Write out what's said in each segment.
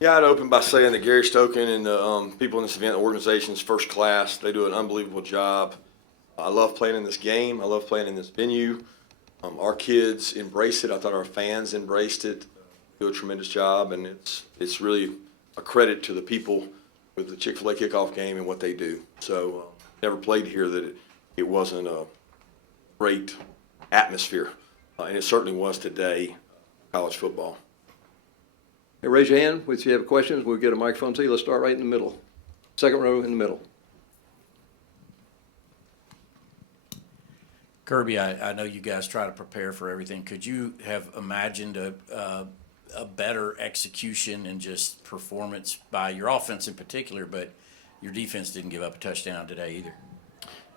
Yeah, I'd open by saying that Gary Stoken and the people in this event, the organization's first class. They do an unbelievable job. I love playing in this game. I love playing in this venue. Our kids embrace it. I thought our fans embraced it. Do a tremendous job, and it's really a credit to the people with the Chick-fil-A kickoff game and what they do. So never played here that it wasn't a great atmosphere, and it certainly was today, college football. Hey, raise your hand if you have questions. We'll get a microphone to you. Let's start right in the middle. Second row in the middle. Kirby, I know you guys try to prepare for everything. Could you have imagined a better execution and just performance by your offense in particular, but your defense didn't give up a touchdown today either?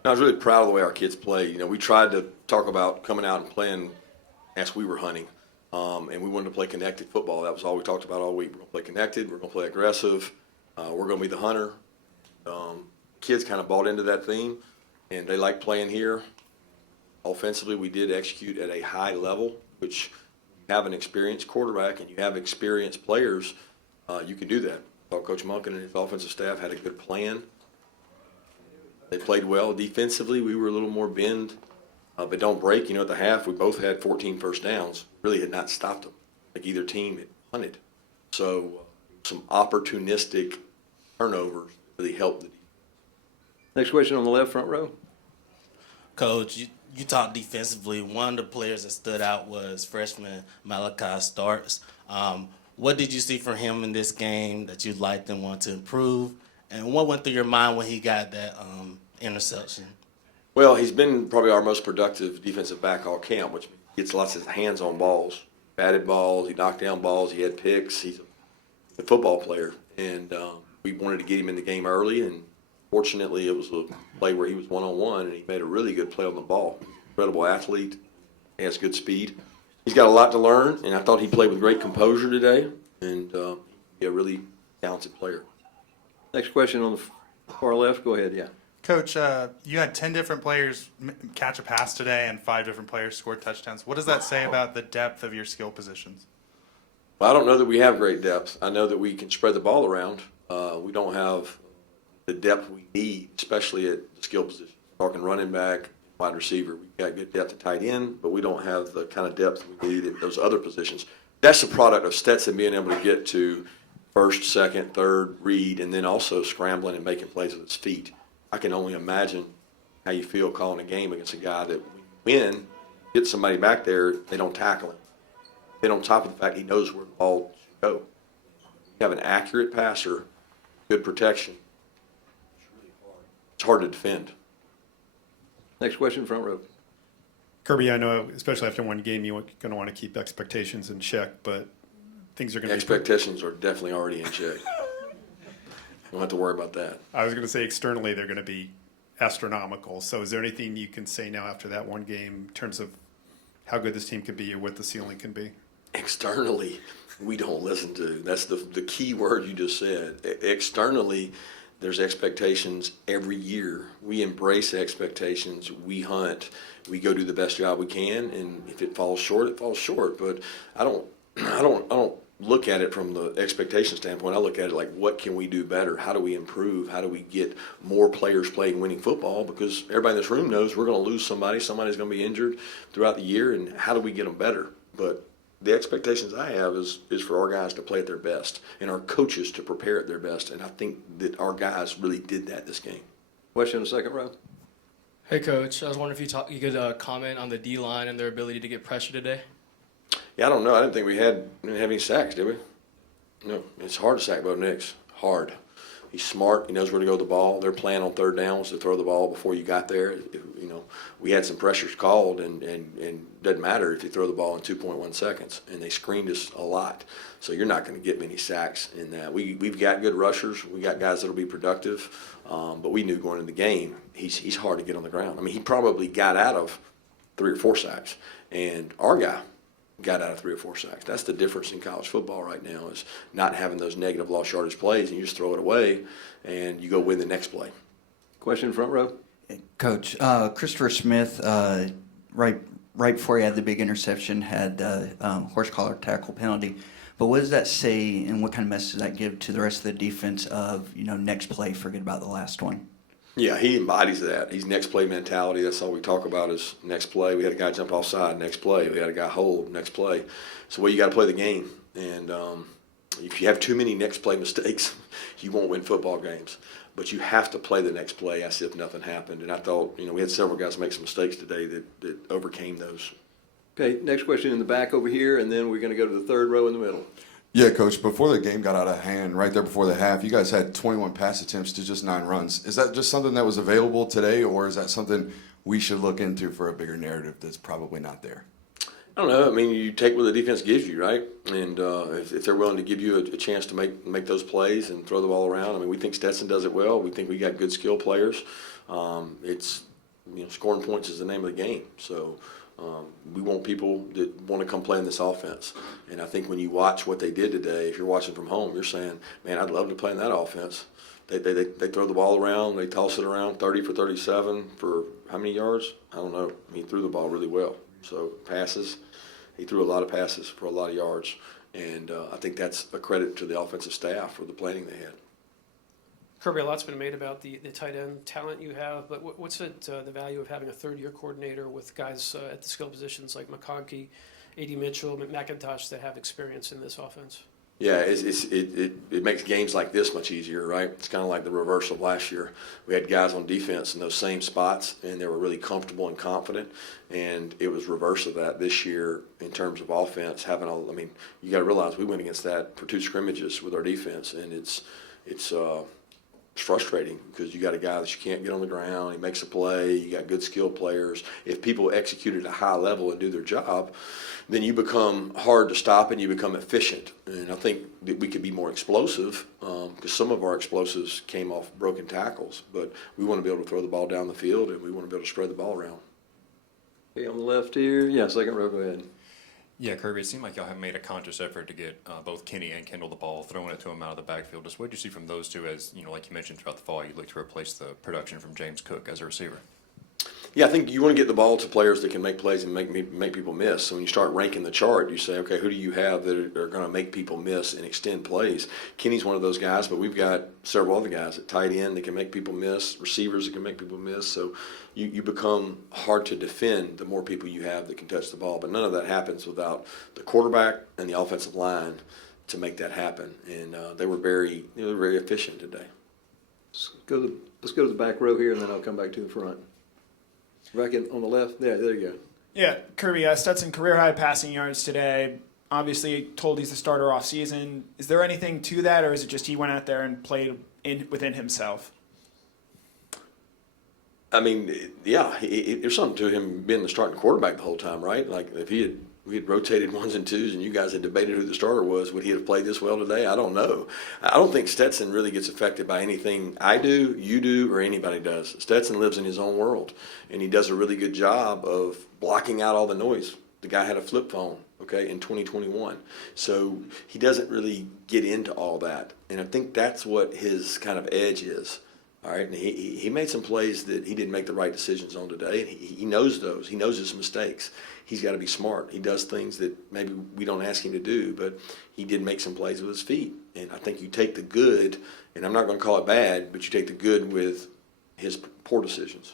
I was really proud of the way our kids played. You know, we tried to talk about coming out and playing as we were hunting, and we wanted to play connected football. That was all we talked about all week. We're going to play connected. We're going to play aggressive. We're going to be the hunter. Kids kind of bought into that theme, and they like playing here. Offensively, we did execute at a high level, which you have an experienced quarterback and you have experienced players, you can do that. I thought Coach Monken and his offensive staff had a good plan. They played well. Defensively, we were a little more bend, but don't break. You know, at the half, we both had 14 first downs. Really had not stopped them. Like either team had punted. So some opportunistic turnovers really helped the defense. Next question on the left, front row. Coach, you talked defensively. One of the players that stood out was freshman Malachi Starks. What did you see from him in this game that you liked and want to improve? And what went through your mind when he got that interception? Well, he's been probably our most productive defensive back all camp, which gets lots of hands on balls, batted balls, he knocked down balls, he had picks. He's a football player, and we wanted to get him in the game early, and fortunately it was a play where he was one-on-one, and he made a really good play on the ball. Incredible athlete, he has good speed. He's got a lot to learn, and I thought he played with great composure today, and a really talented player. Next question on the far left. Go ahead, yeah. Coach, you had 10 different players catch a pass today and 5 different players score touchdowns. What does that say about the depth of your skill positions? Well, I don't know that we have great depth. I know that we can spread the ball around. We don't have the depth we need, especially at the skill position. Talking running back, wide receiver. We've got good depth at tight end, but we don't have the kind of depth we need at those other positions. That's the product of Stetson being able to get to first, second, third, read, and then also scrambling and making plays with his feet. I can only imagine how you feel calling a game against a guy that when you win, get somebody back there, they don't tackle him. Then on top of the fact he knows where the ball should go. You have an accurate passer, good protection. It's hard to defend. Next question, front row. Kirby, I know, especially after one game, you're going to want to keep expectations in check, but things are going to be... Expectations are definitely already in check. Don't have to worry about that. I was going to say externally they're going to be astronomical. So is there anything you can say now after that one game in terms of how good this team can be or what the ceiling can be? Externally, we don't listen to. That's the key word you just said. Externally, there's expectations every year. We embrace expectations. We hunt. We go do the best job we can, and if it falls short, it falls short. But I don't look at it from the expectation standpoint. I look at it like, what can we do better? How do we improve? How do we get more players playing winning football? Because everybody in this room knows we're going to lose somebody. Somebody's going to be injured throughout the year, and how do we get them better? But the expectations I have is for our guys to play at their best and our coaches to prepare at their best, and I think that our guys really did that this game. Question in the second row. Hey, Coach. I was wondering if you could comment on the D-line and their ability to get pressure today. Yeah, I don't know. I didn't think we didn't have any sacks, did we? No, it's hard to sack Bo Nix. Hard. He's smart. He knows where to go with the ball. Their plan on third down was to throw the ball before you got there. You know, we had some pressures called, and doesn't matter if you throw the ball in 2.1 seconds. And they screened us a lot. So you're not going to get many sacks in that. We've got good rushers. We got guys that will be productive. But we knew going into the game, he's hard to get on the ground. I mean, he probably got out of 3 or 4 sacks. And our guy got out of 3 or 4 sacks. That's the difference in college football right now, is not having those negative lost yardage plays, and you just throw it away and you go win the next play. Question front row. Coach, Christopher Smith, right before he had the big interception, had horse collar tackle penalty. But what does that say, and what kind of message does that give to the rest of the defense of, next play, forget about the last one? Yeah, he embodies that. He's next play mentality. That's all we talk about is next play. We had a guy jump offside, next play. We had a guy hold, next play. So, you got to play the game. And if you have too many next play mistakes, you won't win football games. But you have to play the next play as if nothing happened. And I thought, we had several guys make some mistakes today that overcame those. Okay, next question in the back over here, and then we're going to go to the third row in the middle. Yeah, Coach, before the game got out of hand, right there before the half, you guys had 21 pass attempts to just 9 runs. Is that just something that was available today, or is that something we should look into for a bigger narrative that's probably not there? I don't know. I mean, you take what the defense gives you, right? And if they're willing to give you a chance to make those plays and throw the ball around, I mean, we think Stetson does it well. We think we got good skill players. It's scoring points is the name of the game. So we want people that want to come play in this offense. And I think when you watch what they did today, if you're watching from home, you're saying, man, I'd love to play in that offense. They throw the ball around, they toss it around, 30 for 37 for how many yards? I don't know. I mean, he threw the ball really well. So passes, he threw a lot of passes for a lot of yards. And I think that's a credit to the offensive staff for the planning they had. Kirby, a lot's been made about the tight end talent you have, but what's the value of having a third-year coordinator with guys at the skill positions like McConkey, A.D. Mitchell, McIntosh that have experience in this offense? Yeah, it makes games like this much easier, right? It's kind of like the reverse of last year. We had guys on defense in those same spots, and they were really comfortable and confident, and it was reverse of that this year in terms of offense. You got to realize we went against that for 2 scrimmages with our defense, and it's frustrating because you got a guy that you can't get on the ground. He makes a play. You got good skilled players. If people execute at a high level and do their job, then you become hard to stop and you become efficient. And I think that we could be more explosive because some of our explosives came off broken tackles. But we want to be able to throw the ball down the field and we want to be able to spread the ball around. Okay, on the left here. Yeah, second row, go ahead. Yeah, Kirby, it seemed like y'all have made a conscious effort to get both Kenny and Kendall the ball, throwing it to him out of the backfield. Just what did you see from those two as, like you mentioned throughout the fall, you look to replace the production from James Cook as a receiver? Yeah, I think you want to get the ball to players that can make plays and make people miss. So when you start ranking the chart, you say, okay, who do you have that are going to make people miss and extend plays? Kenny's one of those guys, but we've got several other guys at tight end that can make people miss, receivers that can make people miss. So you become hard to defend the more people you have that can touch the ball. But none of that happens without the quarterback and the offensive line to make that happen. And they were very efficient today. Let's go to the back row here, and then I'll come back to the front. Back in on the left. There you go. Yeah, Kirby, Stetson career high passing yards today. Obviously told he's the starter off season. Is there anything to that, or is it just he went out there and played within himself? I mean, yeah, there's something to him being the starting quarterback the whole time, right? Like if we had rotated 1s and 2s and you guys had debated who the starter was, would he have played this well today? I don't know. I don't think Stetson really gets affected by anything I do, you do, or anybody does. Stetson lives in his own world, and he does a really good job of blocking out all the noise. The guy had a flip phone, okay, in 2021. So he doesn't really get into all that. And I think that's what his kind of edge is. All right, and he made some plays that he didn't make the right decisions on today, and he knows those. He knows his mistakes. He's got to be smart. He does things that maybe we don't ask him to do, but he did make some plays with his feet. And I think you take the good, and I'm not going to call it bad, but you take the good with his poor decisions.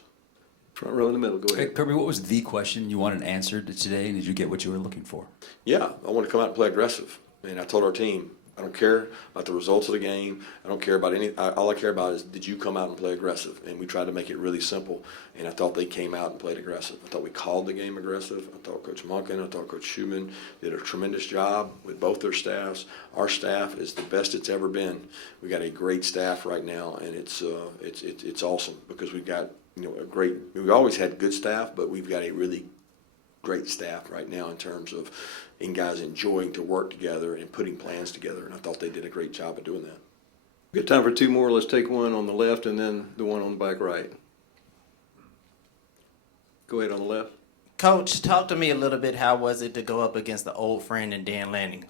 Front row in the middle, go ahead. Hey, Kirby, what was the question you wanted answered today, and did you get what you were looking for? Yeah, I want to come out and play aggressive. And I told our team, I don't care about the results of the game. I don't care about all I care about is did you come out and play aggressive? And we tried to make it really simple. And I thought they came out and played aggressive. I thought we called the game aggressive. I thought Coach Monken, I thought Coach Schumann did a tremendous job with both their staffs. Our staff is the best it's ever been. We got a great staff right now, and it's awesome because we've got we've always had good staff, but we've got a really great staff right now in terms of guys enjoying to work together and putting plans together, and I thought they did a great job of doing that. We've got time for 2 more. Let's take one on the left and then the one on the back right. Go ahead on the left. Coach, talk to me a little bit. How was it to go up against the old friend and Dan Lanning?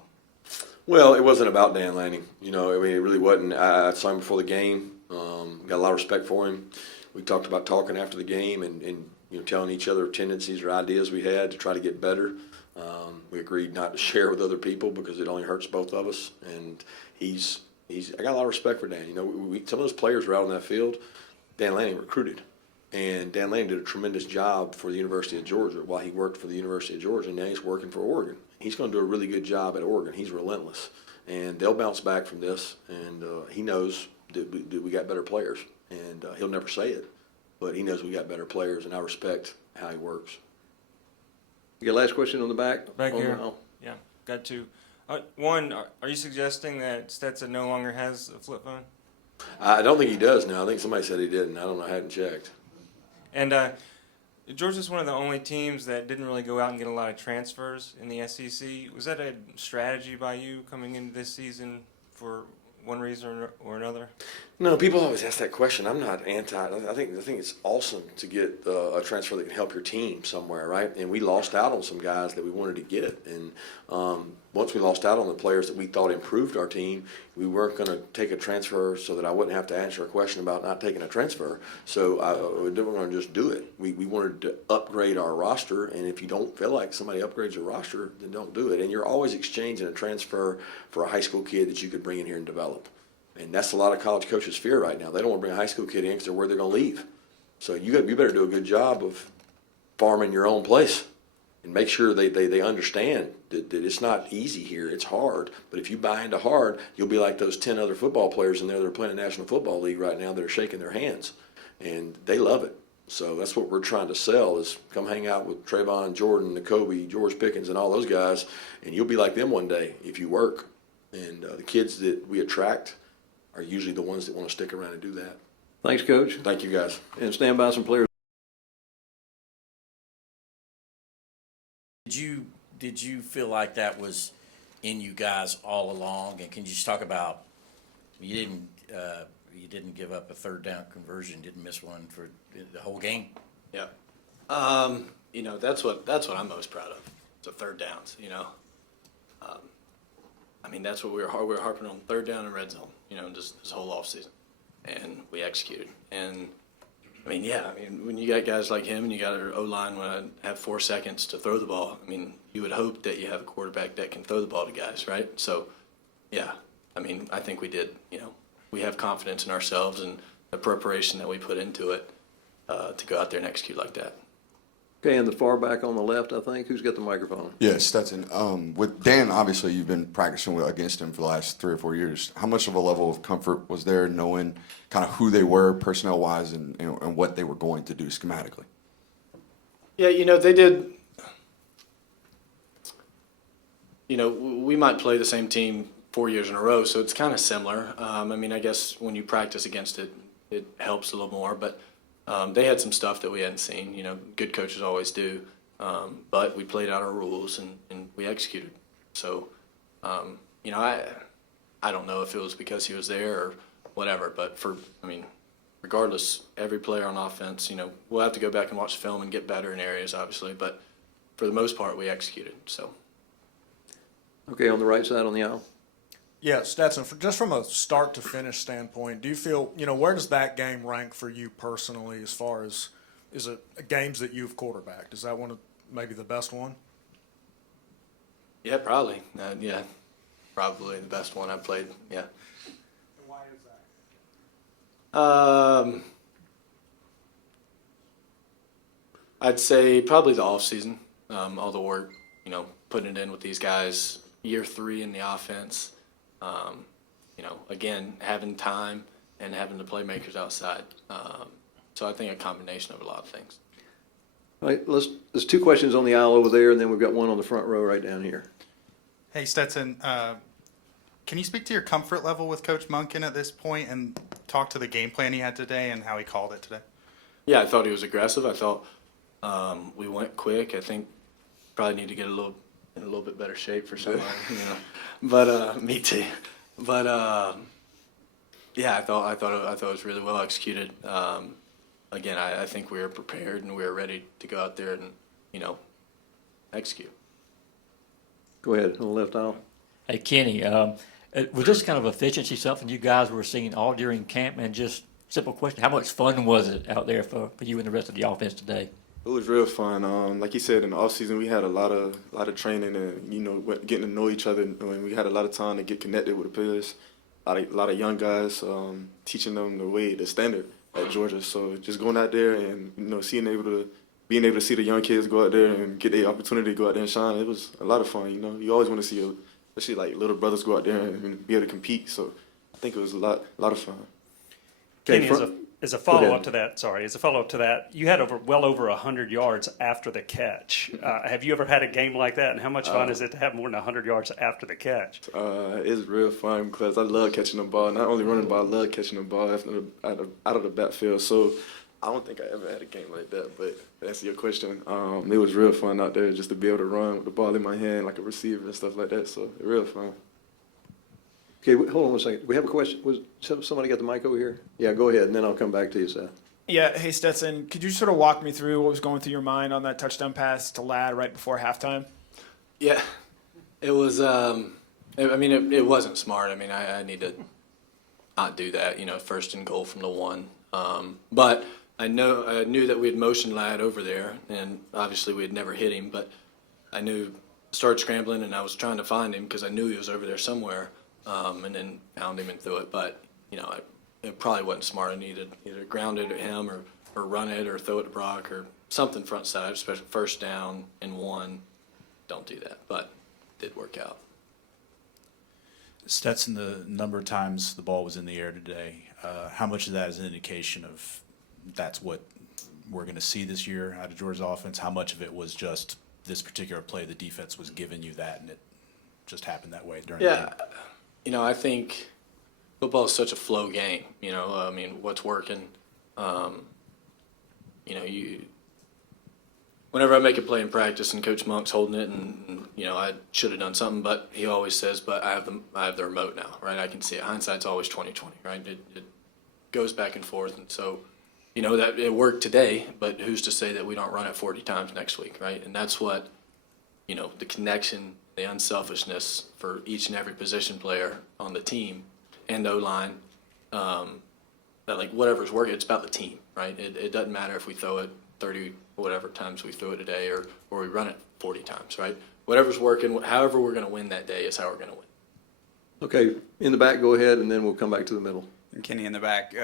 Well, it wasn't about Dan Lanning. It really wasn't. I saw him before the game. Got a lot of respect for him. We talked about talking after the game and telling each other tendencies or ideas we had to try to get better. We agreed not to share with other people because it only hurts both of us. And I got a lot of respect for Dan. You know, some of those players were out on that field. Dan Lanning recruited. And Dan Lanning did a tremendous job for the University of Georgia while he worked for the University of Georgia, and now he's working for Oregon. He's going to do a really good job at Oregon. He's relentless. And they'll bounce back from this, and he knows that we got better players. And he'll never say it, but he knows we got better players, and I respect how he works. You got a last question on the back? Back On the here. aisle. Yeah, got two. One, are you suggesting that Stetson no longer has a flip phone? I don't think he does now. I think somebody said he didn't. I don't know. I hadn't checked. And Georgia's one of the only teams that didn't really go out and get a lot of transfers in the SEC. Was that a strategy by you coming into this season for one reason or another? No, people always ask that question. I'm not anti. I think it's awesome to get a transfer that can help your team somewhere, right? And we lost out on some guys that we wanted to get. And once we lost out on the players that we thought improved our team, we weren't going to take a transfer so that I wouldn't have to answer a question about not taking a transfer. So we weren't going to just do it. We wanted to upgrade our roster. And if you don't feel like somebody upgrades your roster, then don't do it. And you're always exchanging a transfer for a high school kid that you could bring in here and develop. And that's a lot of college coaches' fear right now. They don't want to bring a high school kid in because they're worried they're going to leave. So you better do a good job of farming your own place and make sure they understand that it's not easy here. It's hard. But if you buy into hard, you'll be like those 10 other football players in there that are playing the National Football League right now that are shaking their hands. And they love it. So that's what we're trying to sell is come hang out with Trayvon, Jordan, N'Kobe, George Pickens, and all those guys, and you'll be like them one day if you work. And the kids that we attract are usually the ones that want to stick around and do that. Thanks, Coach. Thank you, guys. And stand by some players. Did you feel like that was in you guys all along? And can you just talk about you didn't give up a third down conversion, didn't miss one for the whole game? Yeah. You know, that's what I'm most proud of. The third downs, you know. I mean, that's what we were harping on, third down and red zone, you know, just this whole offseason. And we executed. And, I mean, yeah, I mean, when you got guys like him and you got an O-line when I have 4 seconds to throw the ball, I mean, you would hope that you have a quarterback that can throw the ball to guys, right? So, yeah, I mean, I think we did, you know, we have confidence in ourselves and the preparation that we put into it to go out there and execute like that. Okay, and the far back on the left, I think. Who's got the microphone? Yeah, Stetson. With Dan, obviously, you've been practicing against him for the last 3 or 4 years. How much of a level of comfort was there knowing kind of who they were personnel-wise and what they were going to do schematically? Yeah, you know, they did. You know, we might play the same team 4 years in a row, so it's kind of similar. I mean, I guess when you practice against it, it helps a little more, but they had some stuff that we hadn't seen. You know, good coaches always do. But we played out our rules and we executed. So, you know, I don't know if it was because he was there or whatever, but regardless, every player on offense, you know, we'll have to go back and watch the film and get better in areas, obviously, but for the most part, we executed, so. Okay, on the right side on the aisle. Yeah, Stetson, just from a start to finish standpoint, do you feel, you know, where does that game rank for you personally as far as, is it games that you've quarterbacked? Is that one of maybe the best one? Yeah, probably. Yeah, probably the best one I've played, yeah. And why is that? I'd say probably the off season, all the work, you know, putting it in with these guys, year 3 in the offense. You know, again, having time and having the playmakers outside. So I think a combination of a lot of things. All right, there's 2 questions on the aisle over there, and then we've got one on the front row right down here. Hey, Stetson, can you speak to your comfort level with Coach Monken at this point and talk to the game plan he had today and how he called it today? Yeah, I thought he was aggressive. I thought we went quick. I think probably need to get in a little bit better shape for somebody, you know. But me too. But yeah, I thought it was really well executed. Again, I think we were prepared and we were ready to go out there and, you know, execute. Go ahead, on the left aisle. Hey, Kenny, was this kind of efficiency something you guys were seeing all during camp? And just simple question, how much fun was it out there for you and the rest of the offense today? It was real fun. Like you said, in the off season, we had a lot of training and getting to know each other. And we had a lot of time to get connected with the players. A lot of young guys, teaching them the standard at Georgia. So just going out there and being able to see the young kids go out there and get the opportunity to go out there and shine. It was a lot of fun. You always want to see, especially like little brothers go out there and be able to compete. So I think it was a lot of fun. Kenny, as a follow-up to that, you had well over 100 yards after the catch. Have you ever had a game like that, and how much fun is it to have more than 100 yards after the catch? It's real fun because I love catching the ball. Not only running the ball, I love catching the ball out of the backfield. So I don't think I ever had a game like that, but that's your question. It was real fun out there just to be able to run with the ball in my hand like a receiver and stuff like that. So real fun. Okay, hold on one second. We have a question. Was somebody got the mic over here? Yeah, go ahead, and then I'll come back to you, Seth. Yeah, hey Stetson, could you sort of walk me through what was going through your mind on that touchdown pass to Ladd right before halftime? Yeah, it was. It wasn't smart. I need to not do that. 1st and goal from the 1. But I knew that we had motioned Ladd over there, and obviously we had never hit him. But I started scrambling, and I was trying to find him because I knew he was over there somewhere. And then found him and threw it. But, it probably wasn't smart. I needed either ground it at him or run it or throw it to Brock or something front side, especially 1st down and 1. Don't do that. But it did work out. Stetson, the number of times the ball was in the air today, how much of that is an indication of that's what we're going to see this year out of Georgia's offense? How much of it was just this particular play, the defense was giving you that and it just happened that way during the game? I think football is such a flow game. What's working. Whenever I make a play in practice and Coach Monk's holding it, and I should have done something, but he always says, "But I have the remote now, right? I can see it." Hindsight's always 20/20, right? It goes back and forth, and so that it worked today, but who's to say that we don't run it 40 times next week, right? And that's what the connection, the unselfishness for each and every position player on the team and O-line, that whatever's working, it's about the team, right? It doesn't matter if we throw it 30 whatever times we threw it today or we run it 40 times, right? Whatever's working, however we're going to win that day is how we're going to win. Okay, in the back, go ahead, and then we'll come back to the middle. And Kenny in the back,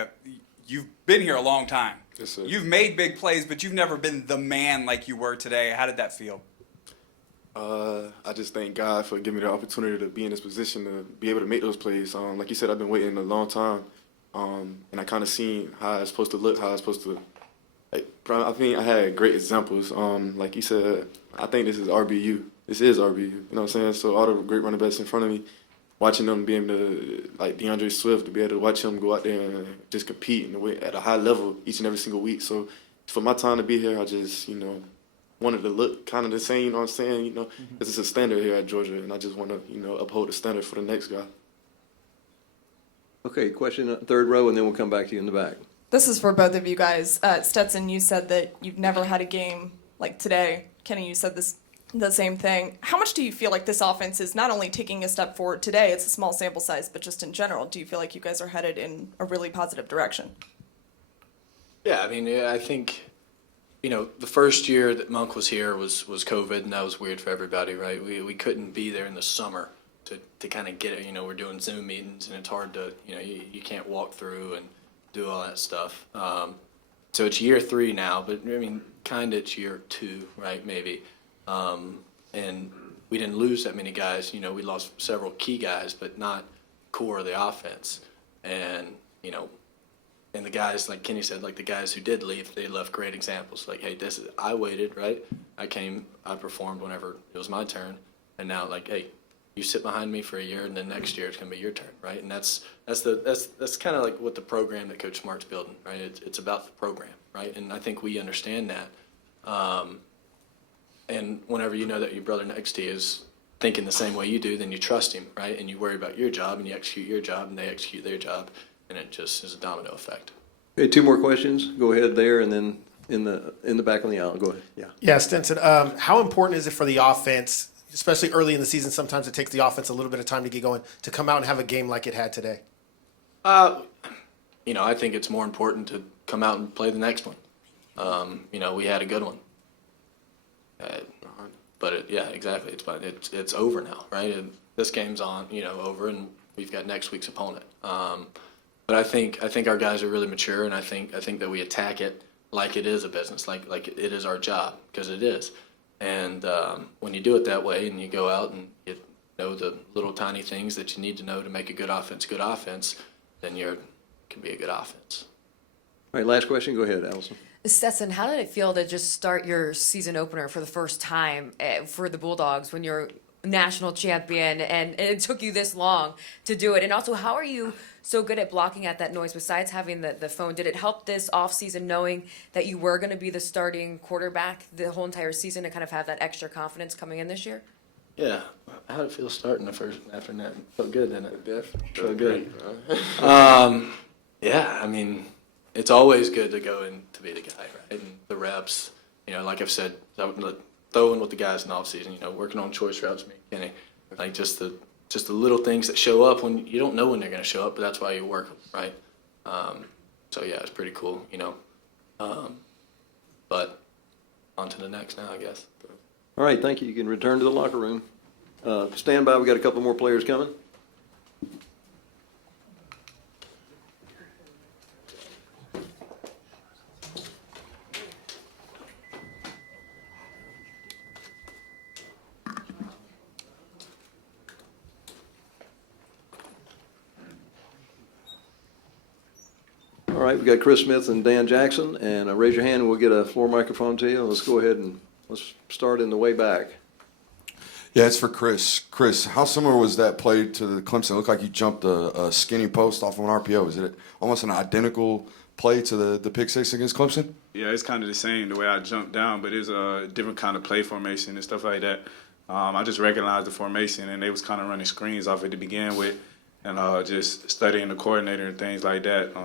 you've been here a long time. Yes, sir. You've made big plays, but you've never been the man like you were today. How did that feel? I just thank God for giving me the opportunity to be in this position to be able to make those plays. Like you said, I've been waiting a long time, and I kind of seen how it's supposed to look, how it's supposed to. I had great examples. Like you said, I think this is RBU. This is RBU. You know what I'm saying? So all the great running backs in front of me, watching them be able to, like DeAndre Swift, to be able to watch him go out there and just compete at a high level each and every single week. So for my time to be here, I just, wanted to look kind of the same, you know what I'm saying? Because it's a standard here at Georgia, and I just want to, uphold the standard for the next guy. Okay, question, 3rd row, and then we'll come back to you in the back. This is for both of you guys. Stetson, you said that you've never had a game like today. Kenny, you said the same thing. How much do you feel like this offense is not only taking a step forward today, it's a small sample size, but just in general, do you feel like you guys are headed in a really positive direction? Yeah, I think, the first year that Monk was here was COVID, and that was weird for everybody, right? We couldn't be there in the summer to kind of get it. We're doing Zoom meetings, and it's hard to, you can't walk through and do all that stuff. So it's year 3 now, but kind of it's year 2, right? Maybe. And we didn't lose that many guys. We lost several key guys, but not core of the offense. And, and the guys, like Kenny said, like the guys who did leave, they left great examples. Like, hey, I waited, right? I performed whenever it was my turn. And now, like, hey, you sit behind me for a year, and then next year it's going to be your turn, right? And that's kind of like what the program that Coach Smart's building, right? It's about the program, right? And I think we understand that. And whenever you know that your brother next to you is thinking the same way you do, then you trust him, right? And you worry about your job, and you execute your job, and they execute their job, and it just is a domino effect. Okay, 2 more questions. Go ahead there, and then in the back on the aisle. Go ahead. Yeah. Yeah, Stetson. How important is it for the offense, especially early in the season? Sometimes it takes the offense a little bit of time to get going, to come out and have a game like it had today. I think it's more important to come out and play the next one. We had a good one. But yeah, exactly. It's over now, right? And this game's on, over, and we've got next week's opponent. But I think our guys are really mature, and I think that we attack it like it is a business, like it is our job, because it is. And when you do it that way, and you go out and you know the little tiny things that you need to know to make a good offense, then you can be a good offense. All right, last question. Go ahead, Allison. Stetson, how did it feel to just start your season opener for the first time for the Bulldogs when you're national champion and it took you this long to do it? And also, how are you so good at blocking out that noise besides having the phone? Did it help this offseason knowing that you were going to be the starting quarterback the whole entire season to kind of have that extra confidence coming in this year? Yeah. How did it feel starting the first after that? Felt good, didn't it? Definitely. Felt good. Yeah, I mean, it's always good to go in to be the guy, right? And the reps, like I've said, throwing with the guys in the offseason, working on choice routes, me and Kenny, like just the little things that show up when you don't know when they're going to show up, but that's why you work, right? So yeah, it's pretty cool, but on to the next now, I guess. All right, thank you. You can return to the locker room. Stand by. We got a couple more players coming. All right, we got Chris Smith and Dan Jackson, and raise your hand and we'll get a floor microphone to you. Let's go ahead and let's start in the way back. Yeah, it's for Chris. Chris, how similar was that play to the Clemson? It looked like you jumped a skinny post off of an RPO. Is it almost an identical play to the pick six against Clemson? Yeah, it's kind of the same the way I jumped down, but it's a different kind of play formation and stuff like that. I just recognized the formation, and they was kind of running screens off it to begin with, and just studying the coordinator and things like that.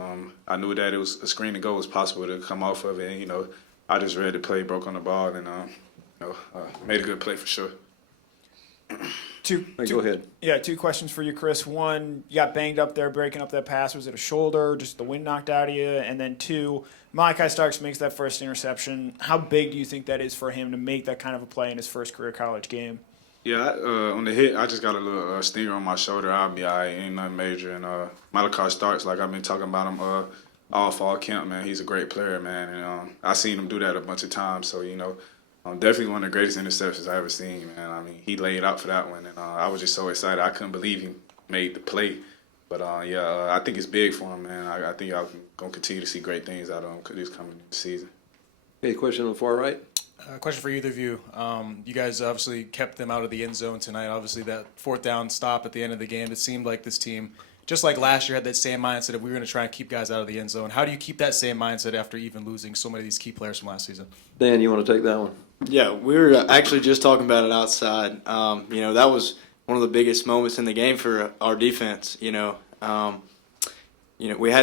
I knew that it was a screen and go was possible to come off of it, and, I just read the play, broke on the ball, and made a good play for sure. Go ahead. Yeah, two questions for you, Chris. One, you got banged up there breaking up that pass. Was it a shoulder, just the wind knocked out of you? And then two, Malachi Starks makes that first interception. How big do you think that is for him to make that kind of a play in his first career college game? Yeah, on the hit, I just got a little stinger on my shoulder. I'll be all right, ain't nothing major. And Malachi Starks, like I've been talking about him all fall camp, man. He's a great player, man. And I seen him do that a bunch of times, so, definitely one of the greatest interceptions I ever seen, man. I mean, he laid out for that one, and I was just so excited. I couldn't believe he made the play. But, I think it's big for him, man. I think I'm going to continue to see great things out of him this coming season. Okay, question on the far right. Question for either of you. You guys obviously kept them out of the end zone tonight. Obviously, that fourth down stop at the end of the game, it seemed like this team, just like last year, had that same mindset of we were going to try and keep guys out of the end zone. How do you keep that same mindset after even losing so many of these key players from last season? Dan, you want to take that one? Yeah, we were actually just talking about it outside. That was one of the biggest moments in the game for our defense. We had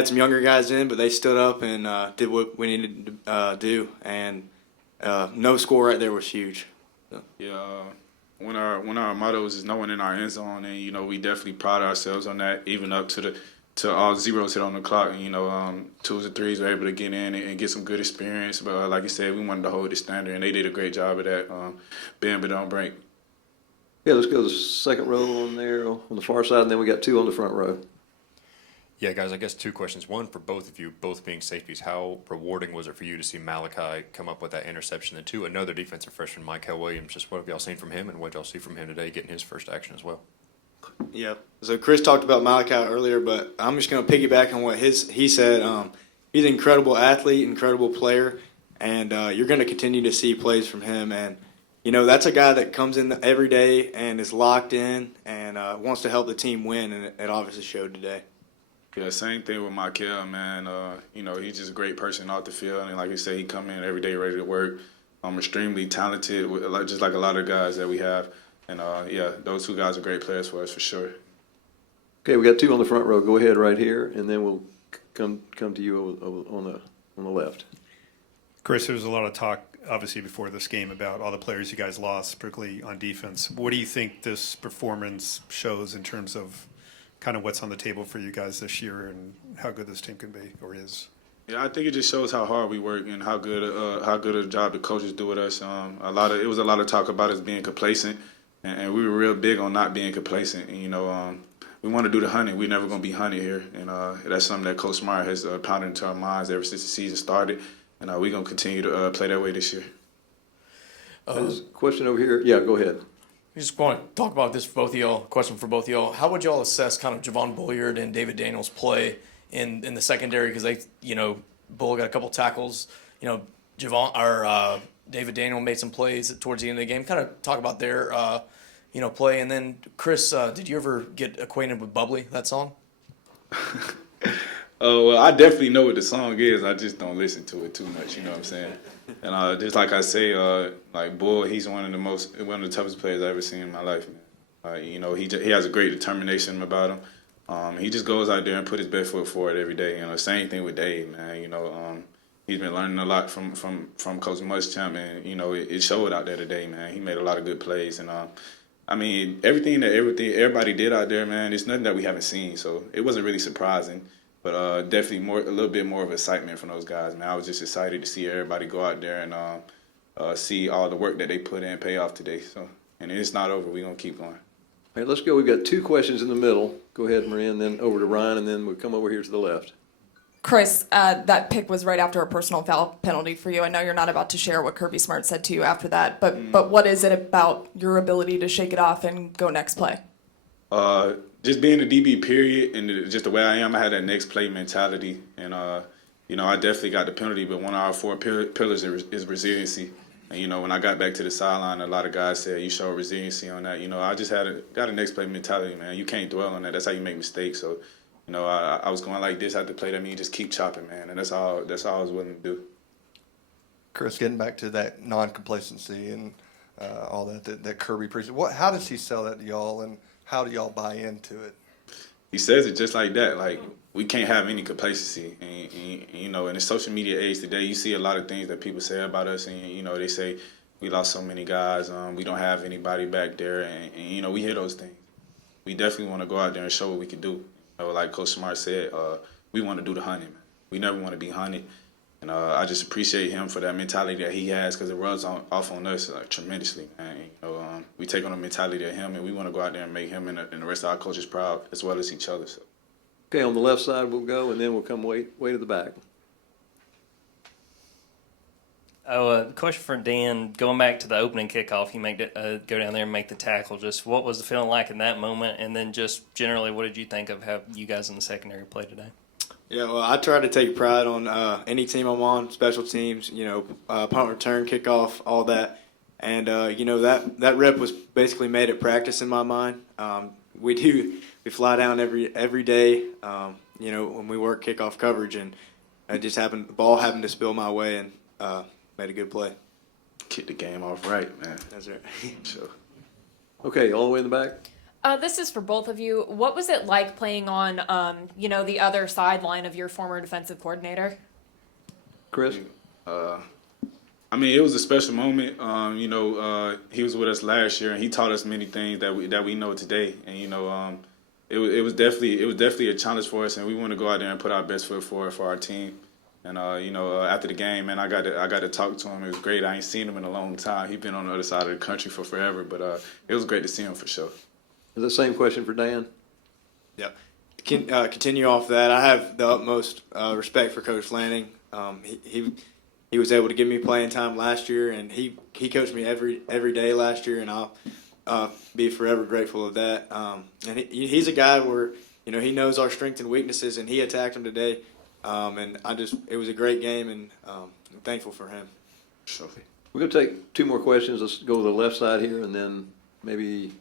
some younger guys in, but they stood up and did what we needed to do, and no score right there was huge. So. Yeah, one of our mottos is no one in our end zone, and we definitely pride ourselves on that, even up to all zeros hit on the clock, and twos and threes were able to get in and get some good experience. But like you said, we wanted to hold the standard, and they did a great job of that. Bend but don't break. Yeah, let's go to the second row on there on the far side, and then we got two on the front row. Yeah, guys, I guess two questions. One for both of you, both being safeties. How rewarding was it for you to see Malachi come up with that interception? And two, another defensive freshman, Michael Williams. Just what have y'all seen from him, and what y'all see from him today getting his first action as well? Yeah. So Chris talked about Malachi earlier, but I'm just going to piggyback on what he said. He's an incredible athlete, incredible player, and you're going to continue to see plays from him. And, that's a guy that comes in every day and is locked in and wants to help the team win, and it obviously showed today. Yeah, same thing with Michael, man. He's just a great person off the field, and like you said, he come in every day ready to work. Extremely talented, just like a lot of guys that we have. And, those two guys are great players for us for sure. Okay, we got two on the front row. Go ahead right here, and then we'll come to you on the left. Chris, there was a lot of talk, obviously, before this game about all the players you guys lost, particularly on defense. What do you think this performance shows in terms of kind of what's on the table for you guys this year and how good this team can be or is? Yeah, I think it just shows how hard we work and how good a job the coaches do with us. It was a lot of talk about us being complacent, and we were real big on not being complacent. And, we want to do the hunting. We're never going to be hunted here, and that's something that Coach Smart has pounded into our minds ever since the season started. And we're going to continue to play that way this year. There's a question over here. Yeah, go ahead. I just want to talk about this for both of y'all. Question for both of y'all. How would y'all assess kind of Javon Bulliard and David Daniels' play in the secondary? Because Bull got a couple tackles. David Daniel made some plays towards the end of the game. Kind of talk about their play. And then Chris, did you ever get acquainted with Bubbly, that song? Oh, well, I definitely know what the song is. I just don't listen to it too much. You know what I'm saying? And just like I say, Bull, he's one of the toughest players I've ever seen in my life, man. He has a great determination about him. He just goes out there and put his best foot forward every day. Same thing with Dave, man. He's been learning a lot from Coach Muschamp, and it showed out there today, man. He made a lot of good plays, and everything that everybody did out there, man, it's nothing that we haven't seen. So it wasn't really surprising. But definitely a little bit more of excitement from those guys, man. I was just excited to see everybody go out there and see all the work that they put in pay off today. So, and it's not over. We're going to keep going. All right, let's go. We've got two questions in the middle. Go ahead, Maria, and then over to Ryan, and then we'll come over here to the left. Chris, that pick was right after a personal foul penalty for you. I know you're not about to share what Kirby Smart said to you after that, but what is it about your ability to shake it off and go next play? Just being a DB period and just the way I am, I had that next play mentality. And, I definitely got the penalty, but one of our four pillars is resiliency. And, when I got back to the sideline, a lot of guys said, you showed resiliency on that. I just got a next play mentality, man. You can't dwell on that. That's how you make mistakes. So, I was going like this after the play. That means you just keep chopping, man. And that's all I was willing to do. Chris, getting back to that non-complacency and all that Kirby preaches, how does he sell that to y'all, and how do y'all buy into it? He says it just like that. Like, we can't have any complacency. And in the social media age today, you see a lot of things that people say about us. And, they say we lost so many guys. We don't have anybody back there. And we hear those things. We definitely want to go out there and show what we can do. Like Coach Smart said, we want to do the hunting. We never want to be hunted. And I just appreciate him for that mentality that he has, because it rubs off on us tremendously, man. We take on the mentality of him, and we want to go out there and make him and the rest of our coaches proud, as well as each other. So. Okay, on the left side we'll go, and then we'll come way to the back. Question for Dan. Going back to the opening kickoff, you go down there and make the tackle. Just what was the feeling like in that moment? And then just generally, what did you think of how you guys in the secondary played today? Yeah, well, I try to take pride on any team I'm on, special teams, punt return, kickoff, all that. And, that rep was basically made at practice in my mind. We fly down every day, when we work kickoff coverage, and it just happened, the ball happened to spill my way, and made a good play. Kick the game off right, man. That's right. Sure. Okay, all the way in the back. This is for both of you. What was it like playing on, the other sideline of your former defensive coordinator? Chris? It was a special moment. He was with us last year, and he taught us many things that we know today. And it was definitely a challenge for us, and we want to go out there and put our best foot forward for our team. And after the game, man, I got to talk to him. It was great. I ain't seen him in a long time. He's been on the other side of the country for forever, but it was great to see him for sure. Is the same question for Dan? Yeah. Continue off that. I have the utmost respect for Coach Lanning. He was able to give me playing time last year, and he coached me every day last year, and I'll be forever grateful of that. And he's a guy where he knows our strengths and weaknesses, and he attacked them today. And it was a great game, and I'm thankful for him. Sure. We're going to take two more questions. Let's go to the left side here, and then maybe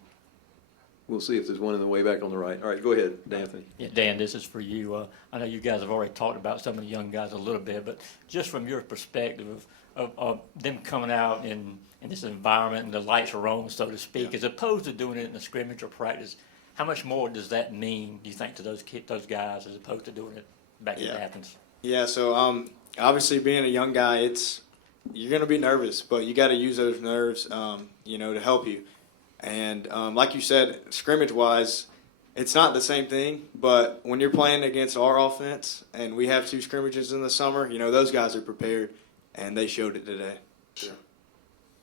we'll see if there's one in the way back on the right. All right, go ahead, D'Anthony. Yeah, Dan, this is for you. I know you guys have already talked about some of the young guys a little bit, but just from your perspective of them coming out in this environment and the lights are on, so to speak, as opposed to doing it in the scrimmage or practice, how much more does that mean, do you think, to those guys as opposed to doing it back in Athens? Yeah, so obviously being a young guy, you're going to be nervous, but you got to use those nerves, to help you. And like you said, scrimmage-wise, It's not the same thing, but when you're playing against our offense and we have 2 scrimmages in the summer, you know, those guys are prepared, and they showed it today. Sure.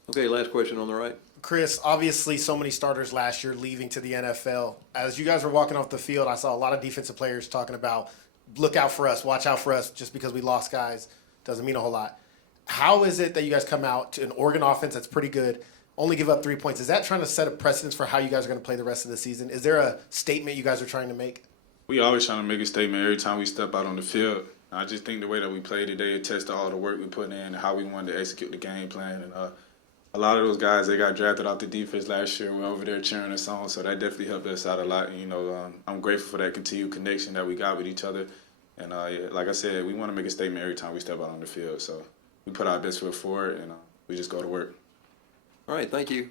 Okay, last question on the right. Chris, obviously so many starters last year leaving to the NFL. As you guys were walking off the field, I saw a lot of defensive players talking about, look out for us, watch out for us, just because we lost guys doesn't mean a whole lot. How is it that you guys come out to an Oregon offense that's pretty good, only give up 3 points? Is that trying to set a precedence for how you guys are going to play the rest of the season? Is there a statement you guys are trying to make? We always trying to make a statement every time we step out on the field. I just think the way that we played today attests to all the work we put in and how we wanted to execute the game plan. And a lot of those guys, they got drafted off the defense last year and we're over there cheering us on, so that definitely helped us out a lot. And, you know, I'm grateful for that continued connection that we got with each other. And like I said, we want to make a statement every time we step out on the field. So we put our best foot forward and we just go to work. All right, thank you.